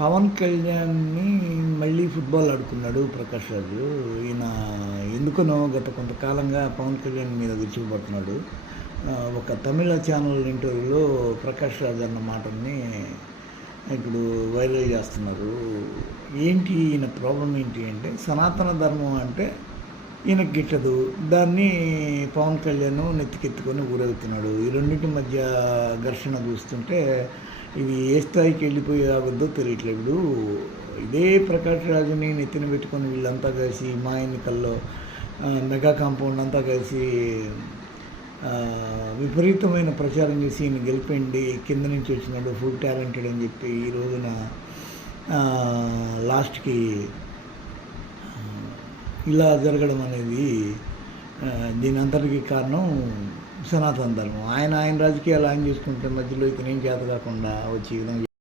పవన్ కళ్యాణ్‌ని మళ్ళీ ఫుట్బాల్ ఆడుకున్నాడు ప్రకాష్ రాజు. ఈయన ఎందుకనో గత కొంతకాలంగా పవన్ కళ్యాణ్ మీద విరుచుకుపడుతున్నాడు. ఒక తమిళ ఛానల్ ఇంటర్వ్యూలో ప్రకాష్ రాజ్ అన్న మాటల్ని ఇప్పుడు వైరల్ చేస్తున్నారు. ఏంటి ఈయన ప్రాబ్లమ్ ఏంటి అంటే, సనాతన ధర్మం అంటే ఈయనకి గిట్టదు. దాన్ని పవన్ కళ్యాణ్ నెత్తికెత్తుకొని ఊరెళ్తున్నాడు. ఈ రెండింటి మధ్య ఘర్షణ చూస్తుంటే ఇది ఏ స్థాయికి వెళ్ళిపోయి ఆగుద్దో తెలియట్లేదు. ఇప్పుడు ఇదే ప్రకాష్ రాజుని నెత్తిన పెట్టుకొని వీళ్ళంతా కలిసి మా ఎన్నికల్లో మెగా కాంపౌండ్ అంతా కలిసి విపరీతమైన ప్రచారం చేసి ఈయన గెలిపండి, కింద నుంచి వచ్చినాడు, ఫుల్ టాలెంటెడ్ అని చెప్పి ఈ రోజున లాస్ట్కి ఇలా జరగడం అనేది దీని అంతటికీ కారణం సనాతన ధర్మం. ఆయన రాజకీయాలు ఆయన చేసుకుంటే మధ్యలో ఇతనేం చేత కాకుండా వచ్చి ఈ విధంగా